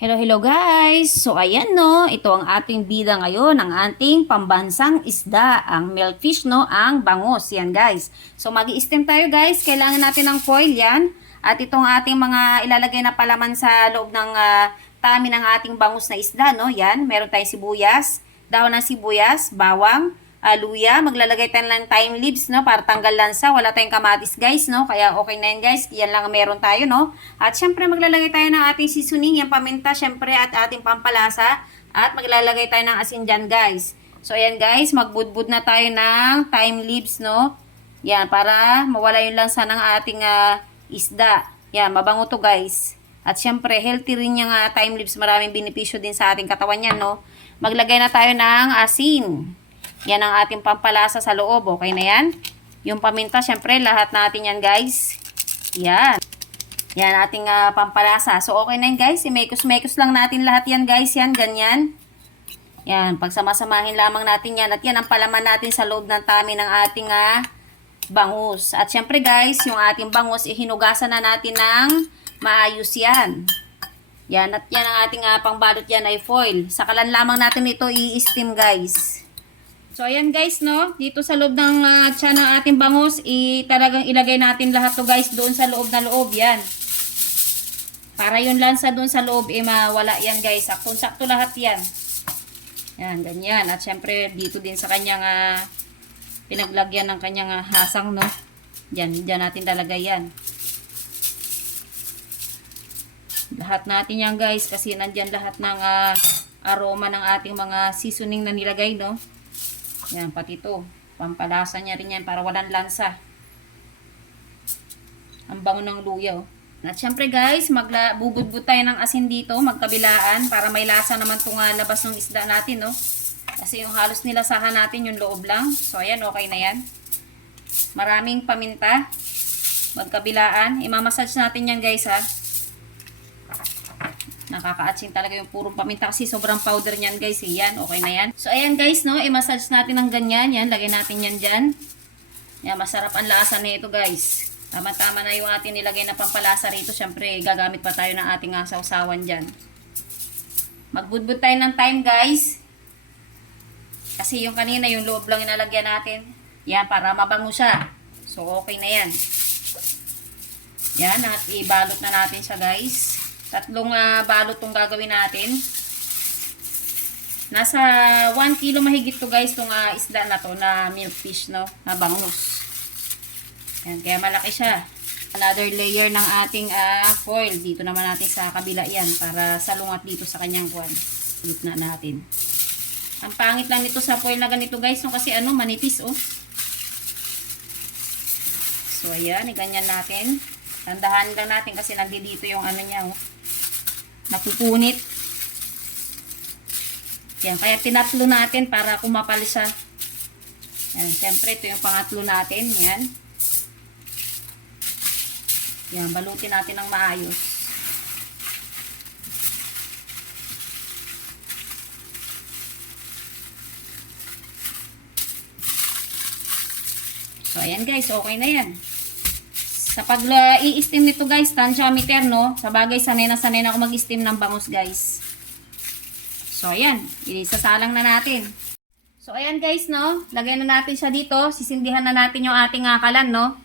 Hello, hello guys! So ayan no, ito ang ating bida ngayon, ang ating pambansang isda, ang milkfish no, ang bangus. Yan guys. So mag-i-steam tayo guys, kailangan natin ng foil yan. At itong ating mga ilalagay na palaman sa loob ng tami ng ating bangus na isda no, yan. Meron tayong sibuyas, dahon ng sibuyas, bawang, luya, maglalagay tayo ng thyme leaves, no, para tanggal lansa. Wala tayong kamatis, guys, no, kaya okay na yan, guys. Yan lang ang meron tayo, no. At syempre, maglalagay tayo ng ating seasoning, yung paminta, syempre, at ating pampalasa. At maglalagay tayo ng asin dyan, guys. So, ayan, guys, magbudbud na tayo ng thyme leaves, no. Yan, para mawala yung lansa ng ating isda. Yan, mabango to, guys. At syempre, healthy rin yung thyme leaves. Maraming benepisyo din sa ating katawan yan, no. Maglagay na tayo ng asin. Yan ang ating pampalasa sa loob. Okay na yan? Yung paminta, syempre, lahat natin yan, guys. Yan. Yan ating pampalasa. So, okay na yan, guys. I-mekos-mekos lang natin lahat yan, guys. Yan, ganyan. Yan. Pagsamasamahin lamang natin yan. At yan ang palaman natin sa loob ng tami ng ating bangus. At syempre, guys, yung ating bangus, ihinugasan na natin ng maayos yan. Yan. At yan ang ating pangbalot yan ay foil. Sakalan lamang natin ito i-steam, guys. So, ayan guys, no? Dito sa loob ng tiyan ng ating bangus, talagang ilagay natin lahat to guys doon sa loob na loob. Yan. Para yung lansa doon sa loob, mawala yan guys. Saktong-sakto lahat yan. Yan, ganyan. At syempre, dito din sa kanyang pinaglagyan ng kanyang hasang, no? Yan, dyan natin talagay yan. Lahat natin yan guys, kasi nandyan lahat ng aroma ng ating mga seasoning na nilagay, no? Yan, pati ito. Pampalasa niya rin yan para walang lansa. Ang bango ng luya, oh. At syempre guys, bubudbud tayo ng asin dito, magkabilaan, para may lasa naman itong labas ng isda natin, no? Kasi yung halos nilasahan natin, yung loob lang. So, ayan, okay na yan. Maraming paminta. Magkabilaan. Imamassage natin yan guys, ha. Nakaka-atsing talaga yung purong paminta kasi sobrang powder niyan guys. Yan, okay na yan. So, ayan guys, no, i-massage natin ng ganyan. Yan, lagay natin yan dyan. Yan, masarap ang lasa nito guys. Tama-tama na yung ating nilagay na pampalasa rito. Siyempre, gagamit pa tayo ng ating sausawan dyan. Magbudbud tayo ng time guys. Kasi yung kanina, yung loob lang inalagyan natin. Yan, para mabango siya. So, okay na yan. Yan, at ibalot na natin siya guys. Tatlong balot itong gagawin natin. Nasa 1 kilo mahigit to guys itong isda na to na milkfish, no? Na bangus. Yan, kaya malaki siya. Another layer ng ating foil. Dito naman natin sa kabila yan para salungat dito sa kanyang kuwan. Gitna natin. Ang pangit lang nito sa foil na ganito guys, no? Kasi manipis, oh. So ayan, ganyan natin. Tandahan lang natin kasi nandito yung niya, oh. Napupunit. Yan, kaya tinatlo natin para kumapal siya. Yan, siyempre ito yung pangatlo natin. Yan. Yan, balutin natin ng maayos. So, ayan guys, okay na yan. Sa pag i-steam nito guys, tantiameter, no? Sa bagay, sanay na ako mag-steam ng bangus guys. So, ayan. Isasalang na natin. So, ayan guys, no? Lagay na natin siya dito. Sisindihan na natin yung ating kalan, no?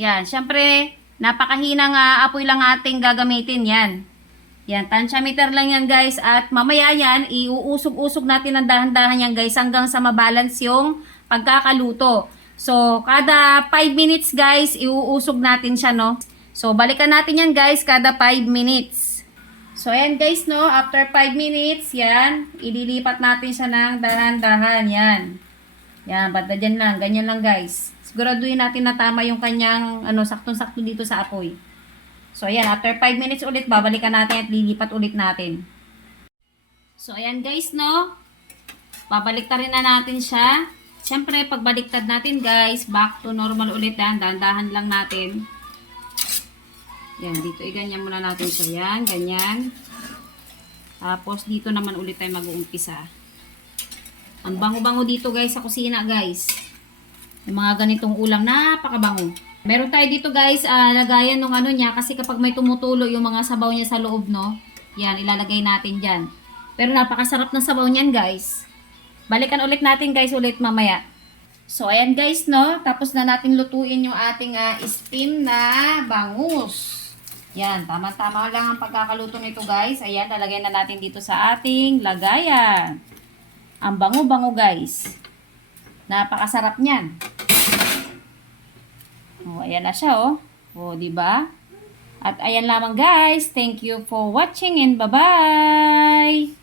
Yan. Siyempre, napakahinang apoy lang ating gagamitin. Yan. Yan. Tantiameter lang yan guys. At mamaya yan, iuusog-usog natin ng dahan-dahan yan guys hanggang sa mabalance yung pagkakaluto. So, kada 5 minutes guys, iuusog natin siya, no? So, balikan natin yan guys, kada 5 minutes. So, ayan guys, no? After 5 minutes, yan. Ililipat natin siya ng dahan-dahan, yan. Yan, banda dyan lang. Ganyan lang guys. Siguraduhin natin na tama yung kanyang, saktong-sakto dito sa apoy. So, ayan. After 5 minutes ulit, babalikan natin at lilipat ulit natin. So, ayan guys, no? Babalik rin na natin siya. Siyempre, pagbaliktad natin guys, back to normal ulit yan. Dahan-dahan lang natin. Yan, dito ganyan muna natin siya. Yan, ganyan. Tapos, dito naman ulit tayo mag-uumpisa. Ang bango-bango dito guys sa kusina guys. Yung mga ganitong ulam, napakabango. Meron tayo dito guys, lagayan ng niya. Kasi kapag may tumutulo yung mga sabaw niya sa loob, no? Yan, ilalagay natin dyan. Pero napakasarap ng sabaw niyan, guys. Balikan ulit natin, guys, ulit mamaya. So, ayan, guys, no? Tapos na natin lutuin yung ating steam na bangus. Yan, tama-tama lang ang pagkakaluto nito, guys. Ayan, lalagay na natin dito sa ating lagayan. Ang bango-bango, guys. Napakasarap niyan. Oh, ayan na siya, oh. Oh, di ba? At ayan lamang, guys. Thank you for watching and bye-bye!